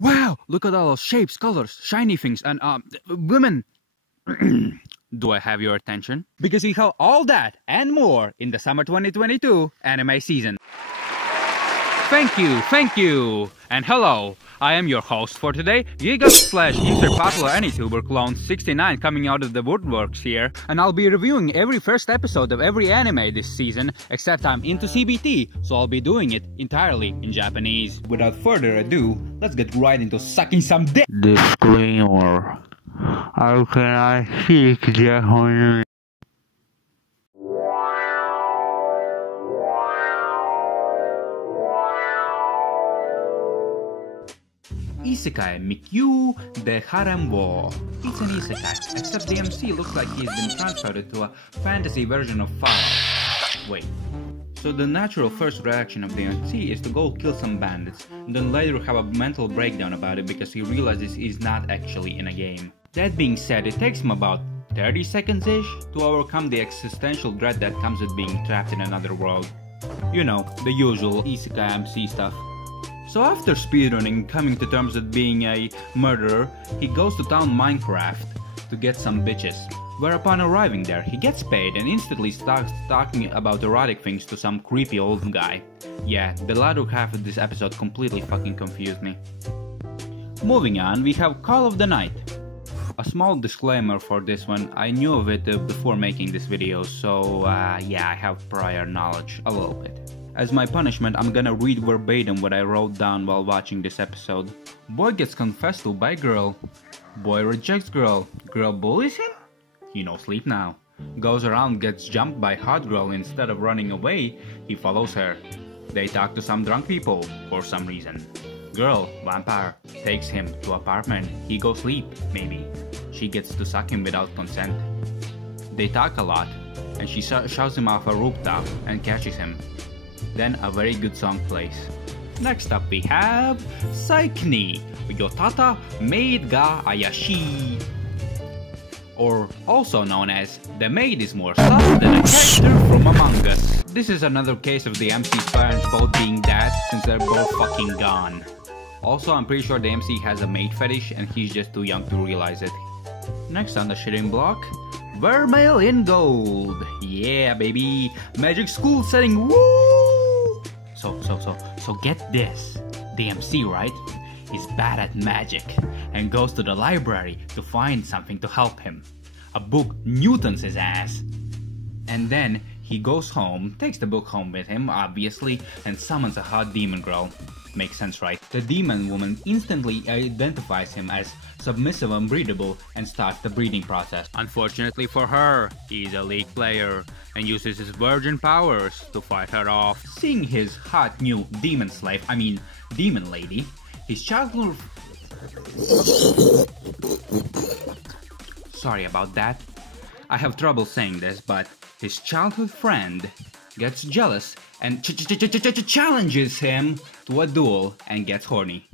Wow, look at all those shapes, colors, shiny things, and women. Do I have your attention? Because we have all that and more in the summer 2022 anime season. Thank you, and hello. I am your host for today, Giga/user popular AnyTuber clone 69 coming out of the woodworks here, and I'll be reviewing every first episode of every anime this season, except I'm into CBT, so I'll be doing it entirely in Japanese. Without further ado, let's get right into sucking some dick! Disclaimer. How can I speak Japanese? Isekai Mikyu de Harembo. It's an isekai, except the MC looks like he's been transferred to a fantasy version of Fallout. Wait. So the natural first reaction of the MC is to go kill some bandits, and then later have a mental breakdown about it because he realizes he's not actually in a game. That being said, it takes him about 30 seconds-ish to overcome the existential dread that comes with being trapped in another world. You know, the usual isekai MC stuff. So after speedrunning and coming to terms with being a murderer, he goes to town Minecraft to get some bitches. Whereupon arriving there, he gets paid and instantly starts talking about erotic things to some creepy old guy. Yeah, the latter half of this episode completely fucking confused me. Moving on, we have Call of the Night. A small disclaimer for this one, I knew of it before making this video, so yeah, I have prior knowledge, a little bit. As my punishment, I'm gonna read verbatim what I wrote down while watching this episode. Boy gets confessed to by girl. Boy rejects girl. Girl bullies him? He no sleep now. Goes around, gets jumped by hot girl. Instead of running away, he follows her. They talk to some drunk people for some reason. Girl, vampire, takes him to apartment. He go sleep, maybe. She gets to suck him without consent. They talk a lot, and she shoves him off a rooftop and catches him. Then a very good song plays. Next up we have Saikni Yotata Maid ga Ayashi, or also known as The Maid is more sus than a character from Among Us. This is another case of the MC's parents both being dead since they're both fucking gone. Also, I'm pretty sure the MC has a maid fetish and he's just too young to realize it. Next on the shitting block, Vermilion Gold. Yeah baby, magic school setting, woo! So get this, the MC, right, is bad at magic and goes to the library to find something to help him. A book Newtons his ass. And then he goes home, takes the book home with him, obviously, and summons a hot demon girl. Makes sense, right? The demon woman instantly identifies him as submissive and breedable and starts the breeding process. Unfortunately for her, he's a League player and uses his virgin powers to fight her off. Seeing his hot new demon slave, demon lady, his childhood... Sorry about that. I have trouble saying this, but his childhood friend gets jealous and challenges him to a duel and gets horny.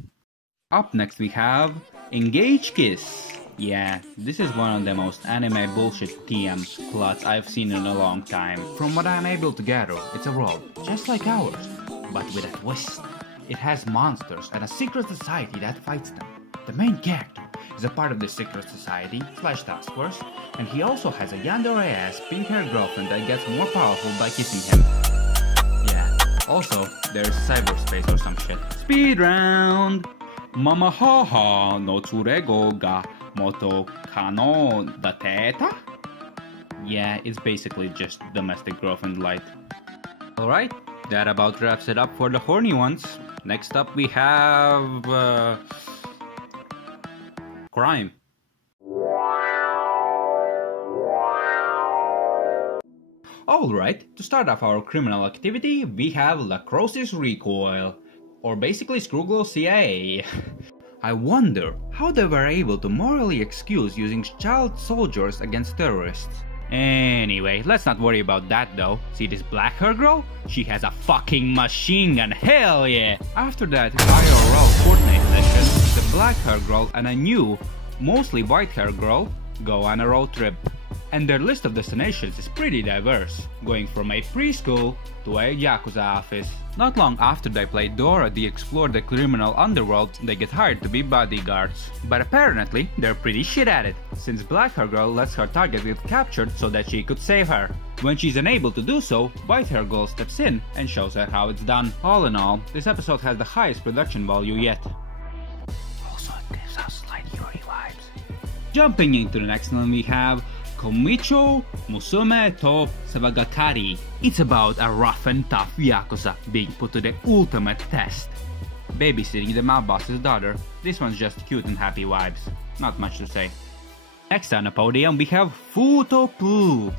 Up next we have Engage Kiss. Yeah, this is one of the most anime bullshit TM plots I've seen in a long time. From what I'm able to gather, it's a world just like ours, but with a twist. It has monsters and a secret society that fights them. The main character is a part of this secret society / task force, and he also has a yandere-ass pink-haired girlfriend that gets more powerful by kissing him. Yeah, also, there's cyberspace or some shit. Speed round! Mama haha no tsurego ga moto kano dateta? Yeah, it's basically just domestic girlfriend light. Alright, that about wraps it up for the horny ones. Next up we have... crime. Alright, to start off our criminal activity, we have Lacrose's Recoil, or basically Screwglow CIA. I wonder how they were able to morally excuse using child soldiers against terrorists. Anyway, let's not worry about that though. See this black hair girl? She has a fucking machine gun, hell yeah! After that IRL Fortnite session, the black hair girl and a new, mostly white hair girl go on a road trip. And their list of destinations is pretty diverse, going from a preschool to a Yakuza office. Not long after they play Dora the Explore the Criminal Underworld, they get hired to be bodyguards. But apparently, they're pretty shit at it, since Black Hair Girl lets her target get captured so that she could save her. When she's unable to do so, White Hair Girl steps in and shows her how it's done. All in all, this episode has the highest production value yet. Also, it gives us slight Yuri vibes. Jumping into the next one, we have Komicho Musume to Savagakari. It's about a rough and tough yakuza being put to the ultimate test. Babysitting the mob boss's daughter, this one's just cute and happy vibes. Not much to say. Next on the podium we have Futopu.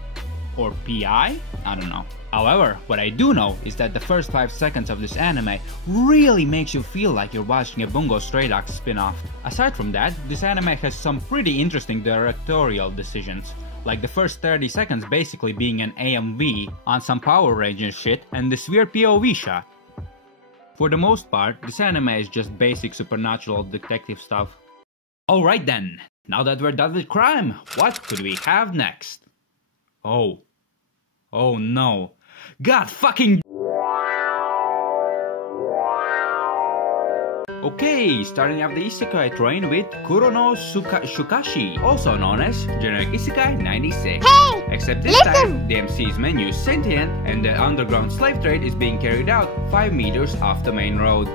Or PI? I don't know. However, what I do know is that the first 5 seconds of this anime really makes you feel like you're watching a Bungo Stray Dogs spin-off. Aside from that, this anime has some pretty interesting directorial decisions, like the first 30 seconds basically being an AMV on some Power Rangers shit and this weird POV shot. For the most part, this anime is just basic supernatural detective stuff. Alright then, now that we're done with crime, what could we have next? Oh no. God fucking... Okay, starting off the isekai train with Kurono Shukashi, also known as generic isekai 96. Hey, except this time, the MC's menu is sentient and the underground slave trade is being carried out 5 meters off the main road.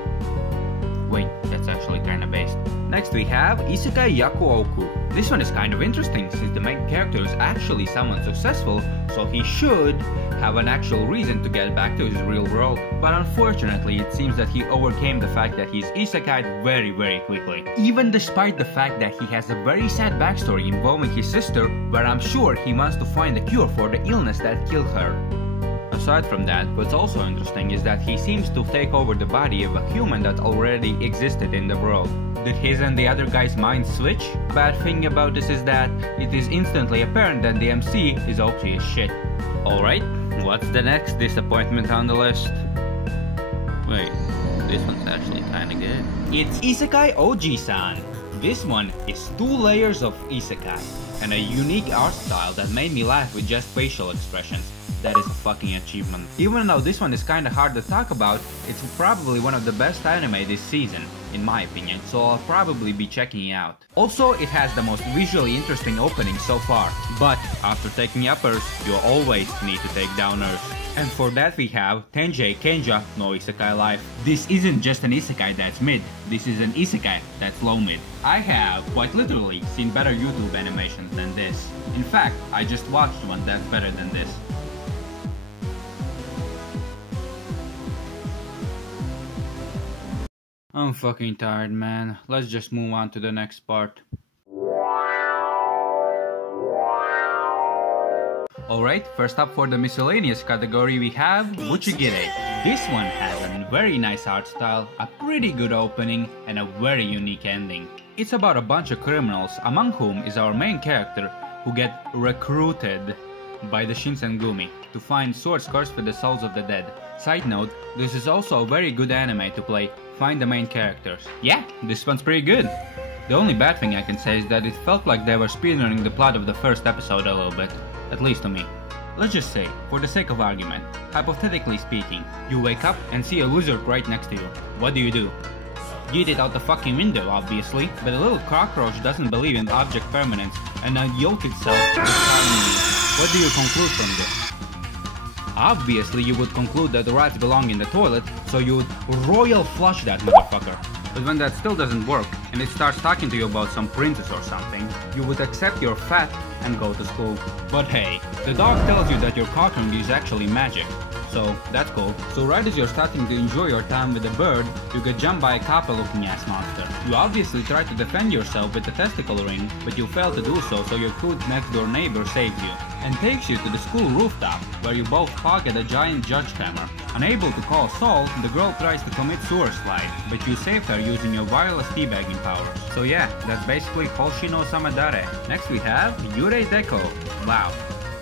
Wait, that's actually kinda based. Next we have Isekai Yakuoku. This one is kind of interesting since the main character is actually someone successful, so he should have an actual reason to get back to his real world. But unfortunately, it seems that he overcame the fact that he's isekai'd very quickly. Even despite the fact that he has a very sad backstory involving his sister, where I'm sure he wants to find a cure for the illness that killed her. Aside from that, what's also interesting is that he seems to take over the body of a human that already existed in the world. Did his and the other guy's minds switch? Bad thing about this is that it is instantly apparent that the MC is OP as shit. Alright, what's the next disappointment on the list? Wait, this one's actually kinda good. It's Isekai Oji-san. This one is 2 layers of isekai and a unique art style that made me laugh with just facial expressions. That is a fucking achievement. Even though this one is kinda hard to talk about, it's probably one of the best anime this season, in my opinion, so I'll probably be checking it out. Also, it has the most visually interesting opening so far, but after taking uppers, you always need to take downers. And for that we have Tenjei Kenja no Isekai Life. This isn't just an isekai that's mid, this is an isekai that's low mid. I have, quite literally, seen better YouTube animations than this. In fact, I just watched one that's better than this. I'm fucking tired, man. Let's just move on to the next part. Alright, first up for the miscellaneous category we have Buchigire. This one has a very nice art style, a pretty good opening, and a very unique ending. It's about a bunch of criminals, among whom is our main character, who get recruited by the Shinsengumi to find swords cursed with the souls of the dead. Side note, this is also a very good anime to play. Find the main characters. Yeah, this one's pretty good. The only bad thing I can say is that it felt like they were speedrunning the plot of the first episode a little bit. At least to me. Let's just say, for the sake of argument, hypothetically speaking, you wake up and see a lizard right next to you. What do? Yeet it out the fucking window, obviously, but a little cockroach doesn't believe in object permanence and now yolk itself with timing. What do you conclude from this? Obviously, you would conclude that the rats belong in the toilet, so you would royal flush that motherfucker. But when that still doesn't work, and it starts talking to you about some princess or something, you would accept your fat and go to school. But hey, the dog tells you that your cocking is actually magic. So, that's cool. So right as you're starting to enjoy your time with the bird, you get jumped by a copper-looking ass monster. You obviously try to defend yourself with the testicle ring, but you fail to do so your good next-door neighbor saves you, and takes you to the school rooftop, where you both pocket a giant judge hammer. Unable to call Saul, the girl tries to commit sewer slide, but you save her using your wireless teabagging powers. So yeah, that's basically Hoshino Samadare. Next we have Yurei Deko. Wow.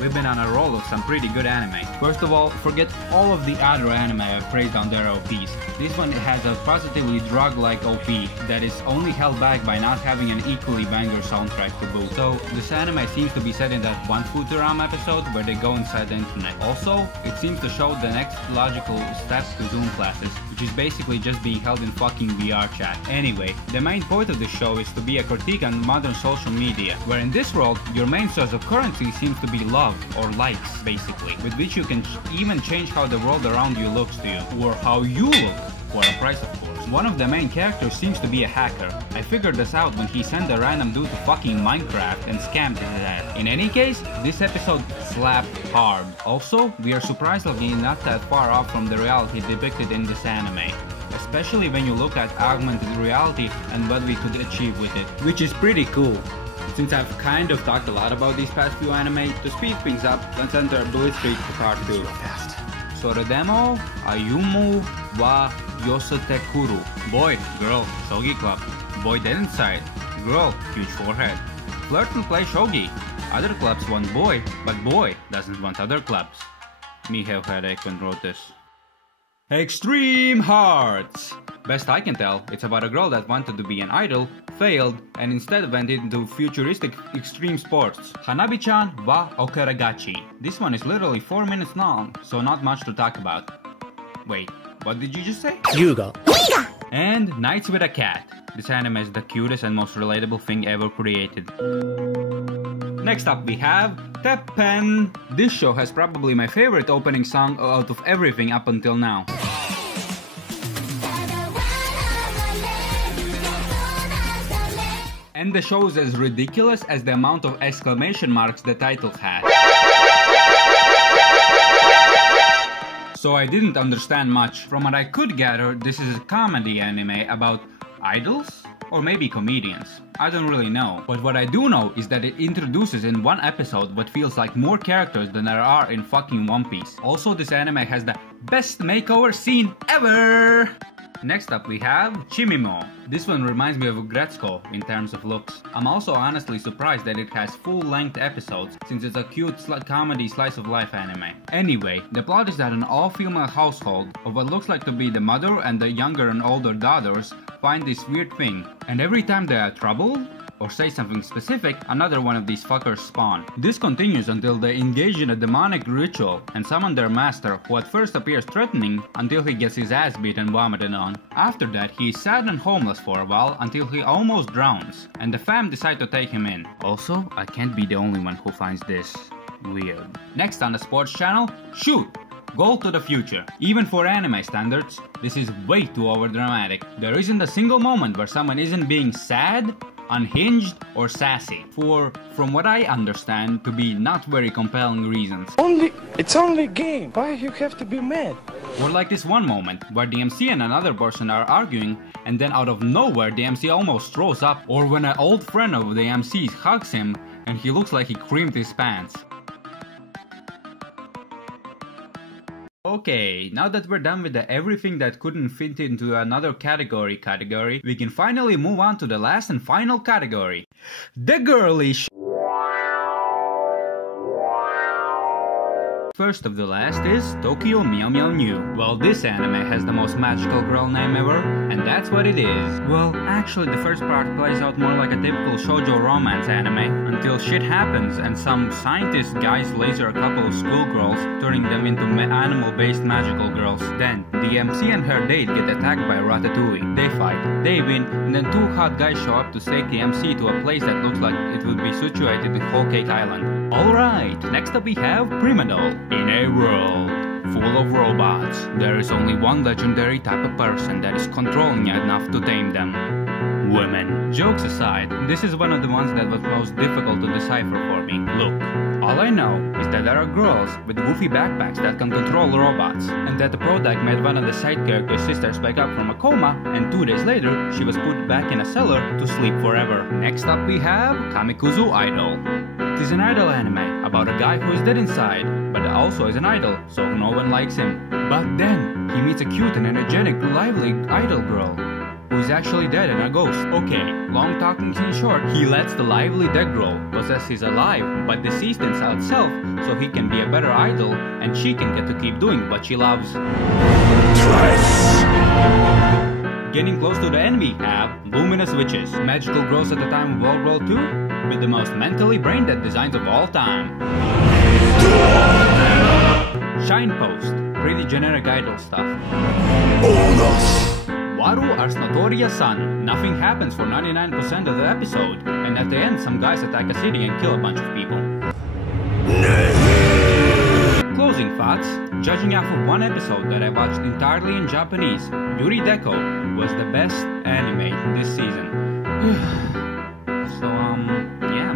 we've been on a roll of some pretty good anime. First of all, forget all of the other anime I've praised on their OPs. This one has a positively drug-like OP that is only held back by not having an equally banger soundtrack to boot. So this anime seems to be set in that one Futurama episode where they go inside the internet. Also, it seems to show the next logical step to Zoom classes, which is basically just being held in fucking VR chat. Anyway, the main point of the show is to be a critique on modern social media, where in this world, your main source of currency seems to be love, or likes, basically, with which you can even change how the world around you looks to you, or how you look, for a price of course. One of the main characters seems to be a hacker. I figured this out when he sent a random dude to fucking Minecraft and scammed his ass. In any case, this episode slapped hard. Also, we are surprisingly not that far off from the reality depicted in this anime, especially when you look at augmented reality and what we could achieve with it, which is pretty cool. Since I've kind of talked a lot about these past few anime, to speed things up, let's enter Blitzkrieg to part 2. Soredemo Ayumu wa Yosete Kuru. Boy, girl, shogi club. Boy dead inside. Girl, huge forehead. Flirt and play shogi. Other clubs want boy, but boy doesn't want other clubs. Me have headache when wrote this. Extreme Hearts! Best I can tell, it's about a girl that wanted to be an idol, failed, and instead went into futuristic extreme sports. Hanabi-chan wa Okaragachi. This one is literally 4 minutes long, so not much to talk about. Wait, what did you just say? Yuga. And Nights with a Cat. This anime is the cutest and most relatable thing ever created. Next up we have Teppen. This show has probably my favorite opening song out of everything up until now. And the show is as ridiculous as the amount of exclamation marks the title had. So I didn't understand much. From what I could gather, this is a comedy anime about idols? Or maybe comedians. I don't really know. But what I do know is that it introduces in one episode what feels like more characters than there are in fucking One Piece. Also, this anime has the best makeover scene ever! Next up we have Chimimo. This one reminds me of Gretzko in terms of looks. I'm also honestly surprised that it has full-length episodes, since it's a cute comedy slice of life anime. Anyway, the plot is that an all-female household of what looks like to be the mother and the younger and older daughters find this weird thing, and every time they are troubled or say something specific, another one of these fuckers spawn. This continues until they engage in a demonic ritual and summon their master, who at first appears threatening until he gets his ass beat and vomited on. After that, he is sad and homeless for a while until he almost drowns, and the fam decide to take him in. Also, I can't be the only one who finds this weird. Next on the sports channel, Shoot! Goal to the future. Even for anime standards, this is way too overdramatic. There isn't a single moment where someone isn't being sad, unhinged, or sassy, for, from what I understand, to be not very compelling reasons. It's only a game. Why you have to be mad? Or like this one moment, where the MC and another person are arguing, and then out of nowhere the MC almost throws up, or when an old friend of the MC hugs him, and he looks like he creamed his pants. Okay, now that we're done with the everything that couldn't fit into another category, we can finally move on to the last and final category. The girly First of the last is Tokyo Meow Meow New. Well, this anime has the most magical girl name ever, and that's what it is. Well, actually the first part plays out more like a typical shoujo romance anime, until shit happens and some scientist guys laser a couple of schoolgirls, turning them into animal-based magical girls. Then, the MC and her date get attacked by Ratatouille. They fight, they win, and then two hot guys show up to take the MC to a place that looks like it would be situated in Whole Cake Island. Alright, next up we have Prima Doll. In a world full of robots, there is only one legendary type of person that is controlling enough to tame them. Women. Jokes aside, this is one of the ones that was most difficult to decipher for me. Look, all I know is that there are girls with goofy backpacks that can control robots, and that the product made one of the side character's sisters wake up from a coma, and 2 days later she was put back in a cellar to sleep forever. Next up we have Kamikuzu Idol. It is an idol anime about a guy who is dead inside, but also is an idol, so no one likes him. But then, he meets a cute and energetic, lively idol girl, who is actually dead and a ghost. Okay, long talking in short, he lets the lively dead girl possess his alive but deceased inside self so he can be a better idol and she can get to keep doing what she loves. Getting close to the end we have Luminous Witches, magical girls at the time of World War II with the most mentally brain-dead designs of all time. Shine Post, pretty generic idol stuff. Waru Ars Notoria's son, nothing happens for 99% of the episode, and at the end some guys attack a city and kill a bunch of people. Closing thoughts, judging off of one episode that I watched entirely in Japanese, Yuri Deko was the best anime this season. So yeah,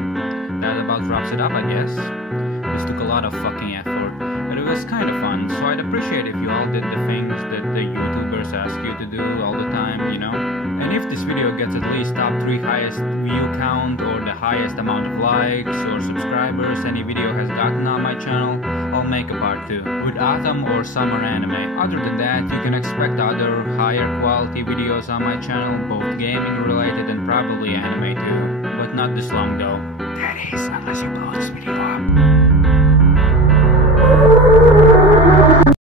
that about wraps it up I guess. This took a lot of fucking effort, but it was kind of fun, so I'd appreciate if you all did the things that the YouTubers ask you to do all the time, you know? And if this video gets at least top 3 highest view count or the highest amount of likes or subscribers any video has gotten on my channel, I'll make a part 2 with autumn or summer anime. Other than that, you can expect other higher quality videos on my channel, both gaming related and probably anime too. But not this long though. That is, unless you blow this video up.